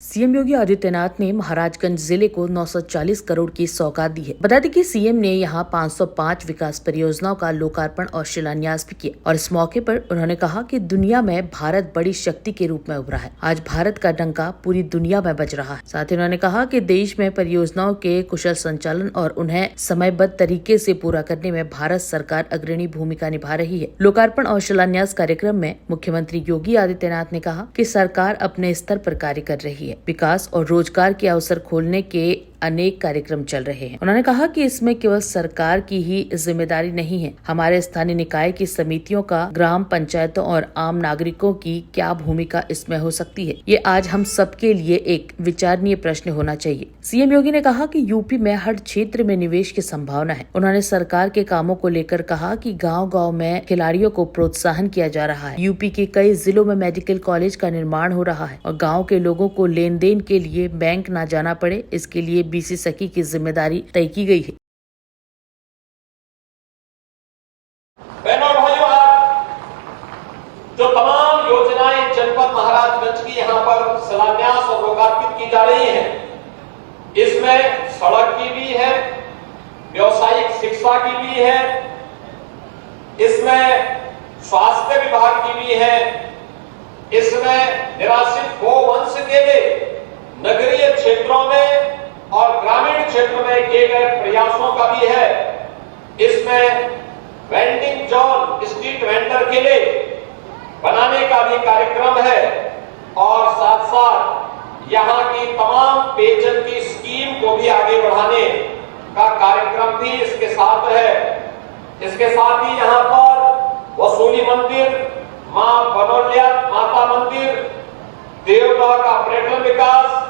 CM Yogi Adityanath ने महाराजगंज जिले को 940 करोड़ की सौगात दी है। बता दें कि सीएम ने यहां 505 विकास परियोजनाओं का लोकार्पण और शिलान्यास भी किया और इस मौके पर उन्होंने कहा कि दुनिया में भारत बड़ी शक्ति के रूप में उभरा है। आज भारत का डंका पूरी दुनिया में बज रहा है। साथ ही उन्होंने कहा कि देश में परियोजनाओं के कुशल संचालन और उन्हें समयबद्ध तरीके से पूरा करने में भारत सरकार अग्रणी भूमिका निभा रही है। लोकार्पण और शिलान्यास कार्यक्रम में मुख्यमंत्री योगी आदित्यनाथ ने कहा कि सरकार अपने स्तर पर कार्य कर रही है। विकास और रोजगार के अवसर खोलने के अनेक कार्यक्रम चल रहे हैं। उन्होंने कहा कि इसमें केवल सरकार की ही जिम्मेदारी नहीं है, हमारे स्थानीय निकाय की समितियों का, ग्राम पंचायतों और आम नागरिकों की क्या भूमिका इसमें हो सकती है, ये आज हम सबके लिए एक विचारणीय प्रश्न होना चाहिए। सीएम योगी ने कहा कि यूपी में हर क्षेत्र में निवेश की संभावना है। उन्होंने सरकार के कामों को लेकर कहा कि गाँव-गाँव में खिलाड़ियों को प्रोत्साहन किया जा रहा है। यूपी के कई जिलों में मेडिकल कॉलेज का निर्माण हो रहा है और गाँव के लोगों को लेन देन के लिए बैंक न जाना पड़े, इसके लिए बीसी सखी की जिम्मेदारी तय की गई है। बहनों और भाइयों, आज जो तमाम योजनाएं जनपद महाराजगंज की यहाँ पर शिलान्यास और लोकार्पित की जा रही हैं, इसमें सड़क की भी है, व्यावसायिक शिक्षा की भी है, इसमें स्वास्थ्य विभाग की भी है, इसमें निराश्रित गोवंश के लिए नगरीय क्षेत्रों में और ग्रामीण क्षेत्र में किए गए प्रयासों का भी है, इसमें वेंडिंग जोन स्ट्रीट वेंडर के लिए बनाने का भी कार्यक्रम है और साथ साथ यहाँ की तमाम पेयजल की स्कीम को भी आगे बढ़ाने का कार्यक्रम भी इसके साथ है। इसके साथ ही यहाँ पर वसूली मंदिर, मां बनोलिया माता मंदिर, देवला का पर्यटन विकास,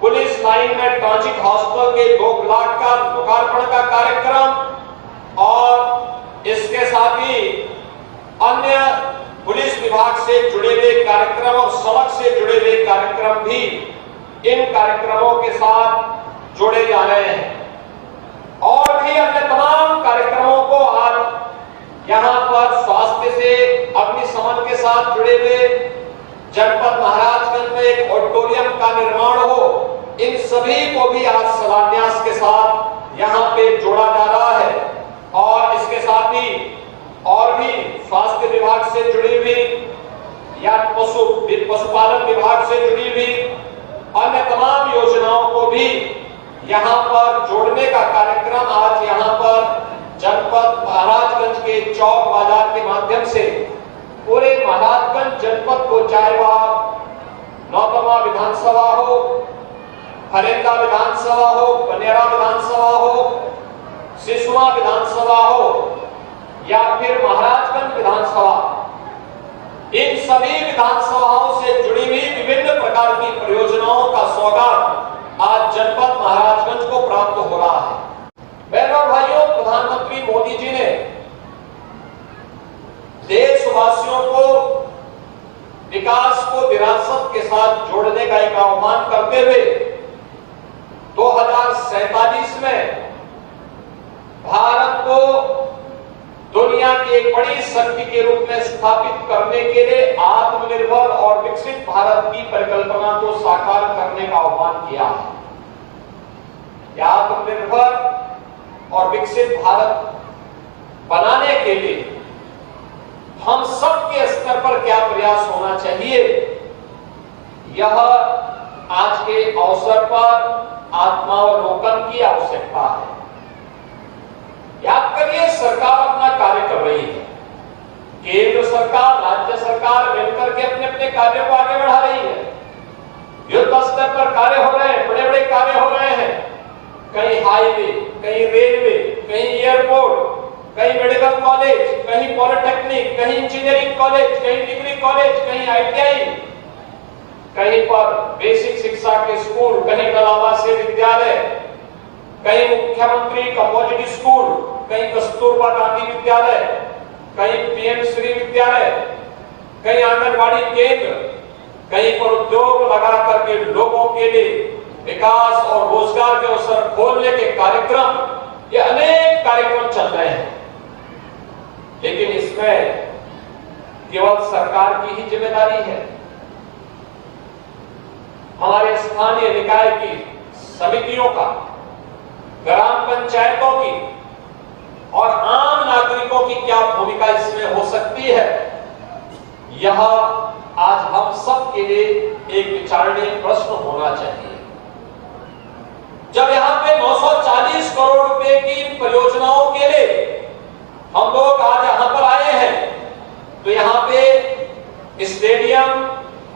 पुलिस लाइन में ट्रांजिट हॉस्टल के 2 ब्लॉक का लोकार्पण का कार्यक्रम और इसके साथ ही अन्य पुलिस विभाग से जुड़े हुए कार्यक्रम और सड़क से जुड़े हुए कार्यक्रम भी इन कार्यक्रमों के साथ जोड़े जा रहे हैं और भी अन्य तमाम कार्यक्रमों को आज यहाँ पर स्वास्थ्य से अग्निशमन के साथ जुड़े हुए जनपद महाराजगंज में एक ऑडिटोरियम का निर्माण हो, इन सभी को भी आज शिलान्यास के साथ यहाँ पे जोड़ा जा रहा है और इसके साथ ही और भी स्वास्थ्य विभाग से जुड़ी हुई या पशुपालन विभाग से जुड़ी हुई अन्य तमाम योजनाओं को भी यहाँ पर जोड़ने का कार्यक्रम आज यहाँ पर जनपद महाराजगंज के चौक बाजार के माध्यम से पूरे महाराजगंज जनपद को, चाहे वह नौतमा विधानसभा हो, फरेंदा विधानसभा हो, बनेरा विधानसभा हो, सिसवा विधानसभा हो या फिर महाराजगंज विधानसभा, इन सभी विधानसभाओं से जुड़ी हुई विभिन्न प्रकार की परियोजनाओं का सौगात आज जनपद महाराजगंज को प्राप्त हो रहा है। बहनों और भाइयों, प्रधानमंत्री मोदी जी ने देशवासियों को विकास को विरासत के साथ जोड़ने का एक आह्वान करते हुए 2047 में भारत को दुनिया की एक बड़ी शक्ति के रूप में स्थापित करने के लिए आत्मनिर्भर और विकसित भारत की परिकल्पना को साकार करने का आह्वान किया है। आत्मनिर्भर और विकसित भारत बनाने के लिए हम सबके स्तर पर क्या प्रयास होना चाहिए, यह आज के अवसर पर आत्मावलोकन की आवश्यकता है। याद करिए, सरकार अपना कार्य कर रही है, केंद्र सरकार, राज्य सरकार मिलकर के अपने अपने कार्यों को आगे बढ़ा रही है। युद्ध स्तर पर कार्य हो रहे हैं, बड़े बड़े कार्य हो रहे हैं, कहीं हाईवे, कहीं रेलवे, कहीं एयरपोर्ट, कहीं मेडिकल कॉलेज, कहीं पॉलिटेक्निक, कहीं इंजीनियरिंग कॉलेज, कहीं डिग्री कॉलेज, कहीं आईटीआई, कहीं पर बेसिक शिक्षा के स्कूल, कहीं नलावासी विद्यालय, कहीं मुख्यमंत्री कम्पोजिट स्कूल, कहीं कस्तूरबा गांधी विद्यालय, कहीं पीएम श्री विद्यालय, कहीं आंगनबाड़ी केंद्र, कहीं पर उद्योग लगा करके लोगों के लिए विकास और रोजगार के अवसर खोलने के कार्यक्रम, ये अनेक कार्यक्रम चल रहे हैं। लेकिन इसमें केवल सरकार की ही जिम्मेदारी है। हमारे स्थानीय निकाय की समितियों का, ग्राम पंचायतों की और आम नागरिकों की क्या भूमिका इसमें हो सकती है, यह आज हम सब के लिए एक विचारणीय प्रश्न होना चाहिए। जब यहां पे 940 करोड़ रुपए की परियोजनाओं के लिए हम लोग आज यहां पर आए हैं, तो यहां पे स्टेडियम,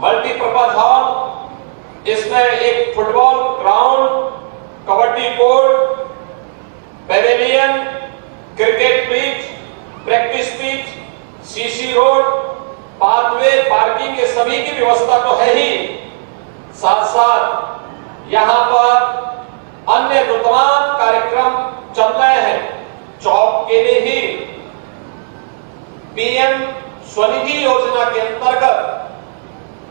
मल्टीपर्पज हॉल, इसमें एक football ground, kabaddi court, pavilion, cricket pitch, practice pitch, CC road, pathway, parking, के सभी की व्यवस्था तो है ही, साथ साथ यहां पर अन्य जो तमाम कार्यक्रम चल रहे हैं। चौक के लिए ही पीएम स्वनिधि योजना के अंतर्गत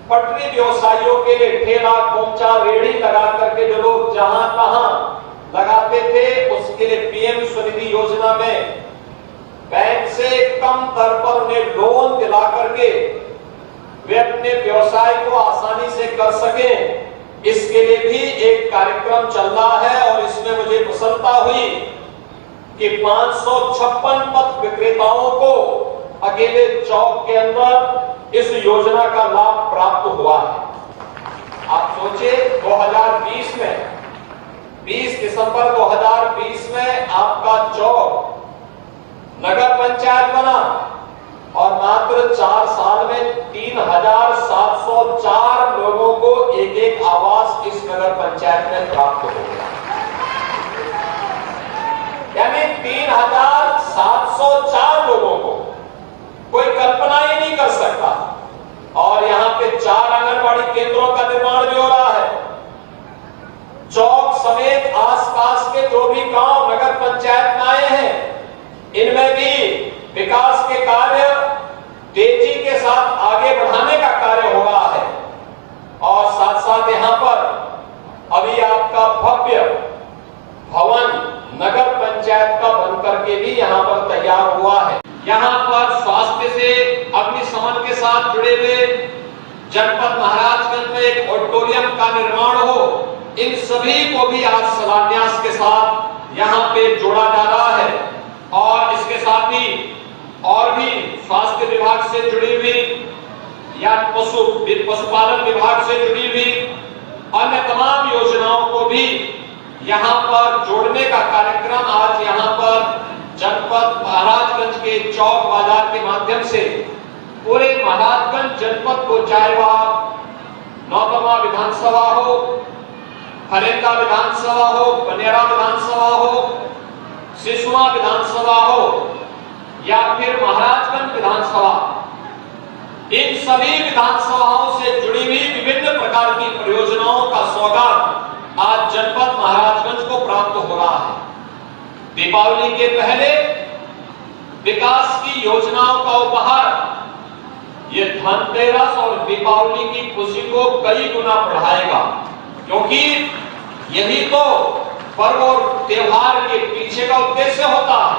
पटरी व्यवसायियों के लिए ठेला, खोमचा, रेहड़ी लगा करके जो लोग जहां तहां लगाते थे, उसके लिए पीएम स्वनिधि योजना में बैंक से कम दर पर उन्हें लोन दिला करके वे अपने व्यवसाय को आसानी से कर सकें, इसके लिए भी एक कार्यक्रम चल रहा है। और इसमें मुझे प्रसन्नता हुई कि 556 पथ विक्रेताओं को अकेले चौक के अंदर इस योजना का लाभ प्राप्त हुआ है। आप सोचिए, 2020 में 20 दिसंबर 2020 में आपका चौक नगर पंचायत बना और मात्र 4 साल में 3704 लोगों को एक एक आवास इस नगर पंचायत में प्राप्त हो गया। यानी 3704 लोगों को कोई कल्पना ही नहीं कर सकता। और यहां पे 4 आंगनबाड़ी केंद्रों का निर्माण भी हो रहा है। चौक समेत आसपास के जो भी गांव नगर पंचायत में आए हैं, इनमें भी विकास के कार्य तेजी के साथ आगे बढ़ाने का कार्य हो रहा है। और साथ साथ यहां पर अभी आपका भव्य भवन नगर पंचायत का बनकर के भी यहां पर तैयार हुआ है। यहां पर स्वास्थ्य से अग्निशमन के साथ जुड़े हुए जनपद महाराजगंज में एक ऑडिटोरियम का निर्माण हो, इन सभी को भी आज शिलान्यास के साथ यहां पे जोड़ा जा रहा है। और इसके साथ ही और भी स्वास्थ्य विभाग से जुड़ी हुई या पशुपालन विभाग से जुड़ी हुई अन्य तमाम योजनाओं को भी यहां पर जोड़ने का कार्यक्रम आज यहां पर जनपद महाराजगंज के चौक बाजार के माध्यम से पूरे महाराजगंज जनपद को, चाहे वह नौतमा विधानसभा हो, फरेंदा विधानसभा हो, बनेरा विधानसभा हो, सिसवा विधानसभा हो या फिर महाराजगंज विधानसभा, इन सभी विधानसभाओं से जुड़ी हुई विभिन्न प्रकार की परियोजनाओं का सौगात आज जनपद महाराजगंज को प्राप्त हो रहा है। दीपावली के पहले विकास की योजनाओं का उपहार ये धनतेरस और दीपावली की खुशी को कई गुना बढ़ाएगा, क्योंकि यही तो पर्व और त्योहार के पीछे का उद्देश्य होता है।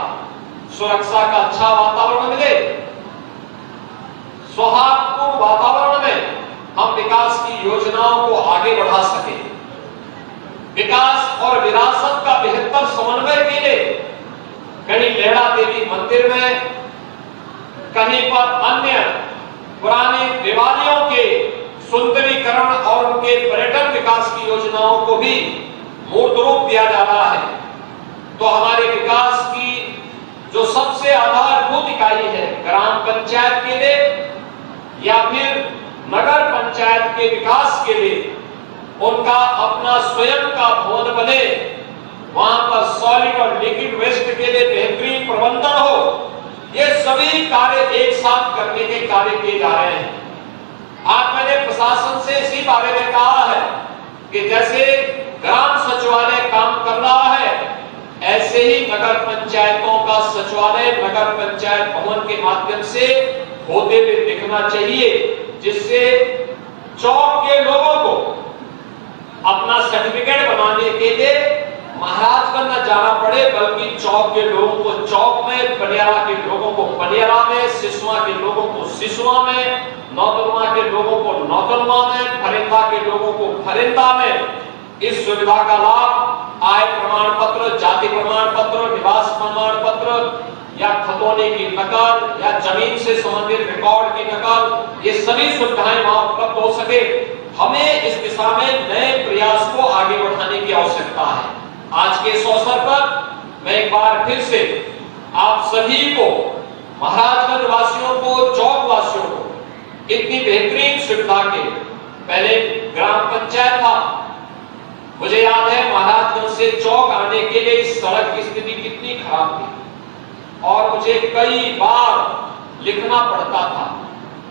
सुरक्षा का अच्छा वातावरण मिले, सौहार्दपूर्ण वातावरण में हम विकास की योजनाओं को आगे बढ़ा सके। विकास और विरासत का बेहतर समन्वय के लिए कहीं लेहड़ा देवी मंदिर में, कहीं पर अन्य पुराने देवालयों के सुंदरीकरण और उनके पर्यटन विकास की योजनाओं को भी मूर्त रूप दिया जा रहा है। तो हमारे विकास की जो सबसे आधारभूत इकाई है ग्राम पंचायत के लिए या फिर नगर पंचायत के विकास के लिए, उनका अपना स्वयं का भवन बने, वहां पर सॉलिड और लिक्विड वेस्ट के लिए बेहतरीन प्रबंधन हो, ये सभी कार्य एक साथ करने के कार्य किए जा रहे हैं। आज मैंने प्रशासन से इसी बारे में कहा है कि जैसे ग्राम सचिवालय काम कर रहा है, ऐसे ही नगर पंचायतों का सचिवालय नगर पंचायत भवन के माध्यम से होते हुए दिखना चाहिए, जिससे चौक के लोगों को अपना सर्टिफिकेट बनाने के लिए महाराजगंज न जाना पड़े, बल्कि चौक के लोगों को चौक में, बनियारा के लोगों को बनियारा में, सिसवा के लोगों को सिसवा में, नौतनवा के लोगों को नौतनवा में, फरिंदा के लोगों को फरिंदा में इस सुविधा का लाभ आय प्रमाण पत्र, जाति प्रमाण पत्र, निवास प्रमाण पत्र या खतौनी की नकल या जमीन से संबंधित रिकॉर्ड की नकल, ये सभी सुविधाएं वहां उपलब्ध हो सके। हमें इस दिशा में नए प्रयास को आगे बढ़ाने की आवश्यकता है। आज के इस अवसर पर मैं एक बार फिर से आप सभी को, महाराजगंज वासियों को, चौक वासियों को इतनी बेहतरीन सुविधा के, पहले ग्राम पंचायत था, मुझे याद है महाराजगंज से चौक आने के लिए इस सड़क की स्थिति कितनी खराब थी और मुझे कई बार लिखना पड़ता था,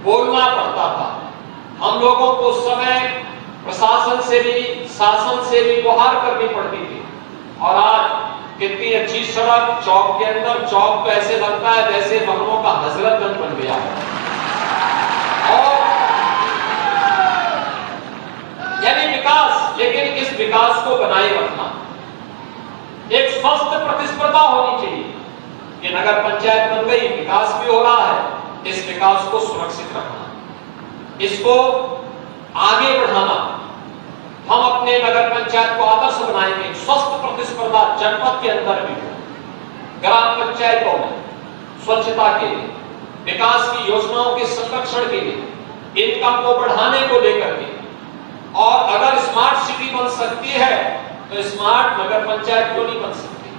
बोलना पड़ता था। हम लोगों को उस समय प्रशासन से भी, शासन से भी गुहार करनी पड़ती थी। और आज कितनी अच्छी सड़क चौक के अंदर, चौक तो ऐसे लगता है जैसे महलों का हजरतगंज बन गया है। और यानी विकास, लेकिन इस विकास को बनाए रखना, एक स्वस्थ प्रतिस्पर्धा होनी चाहिए कि नगर पंचायत बन गई, विकास भी हो रहा है, इस विकास को सुरक्षित रखना, इसको आगे बढ़ाना। हम अपने नगर पंचायत को आदर्श बनाएंगे, स्वस्थ प्रतिस्पर्धा जनपद के अंदर भी हो, ग्राम पंचायतों में स्वच्छता के लिए, विकास की योजनाओं के संरक्षण के लिए, इनकम को बढ़ाने को लेकर के। और अगर स्मार्ट सिटी बन सकती है तो स्मार्ट नगर पंचायत क्यों नहीं बन सकती?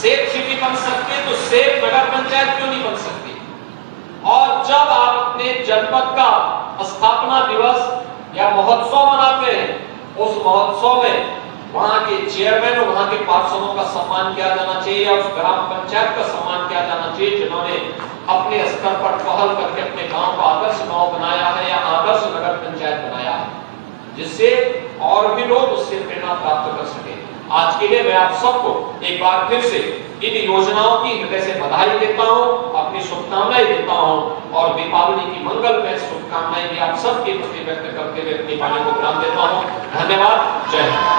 सेफ सिटी बन सकती है तो सेफ नगर पंचायत क्यों नहीं बन सकती? और जब आप अपने जनपद का स्थापना दिवस या महोत्सव मनाते हैं, उस महोत्सव में वहां के चेयरमैन और वहां के पार्षदों का सम्मान किया जाना चाहिए और उस ग्राम पंचायत का सम्मान किया जाना चाहिए जिन्होंने अपने स्तर पर पहल करके अपने गांव को आदर्श गांव बनाया है या आदर्श नगर पंचायत बनाया है, जिससे और भी लोग उससे प्रेरणा प्राप्त कर सके। आज के लिए मैं आप सबको एक बार फिर से इन योजनाओं की हृदय से बधाई देता हूं, अपनी शुभकामनाएं देता हूं और दीपावली की मंगलमय शुभकामनाएं भी आप सबके प्रति व्यक्त करते हुए अपनी वाणी को विराम देता हूं। धन्यवाद। जय हिंद।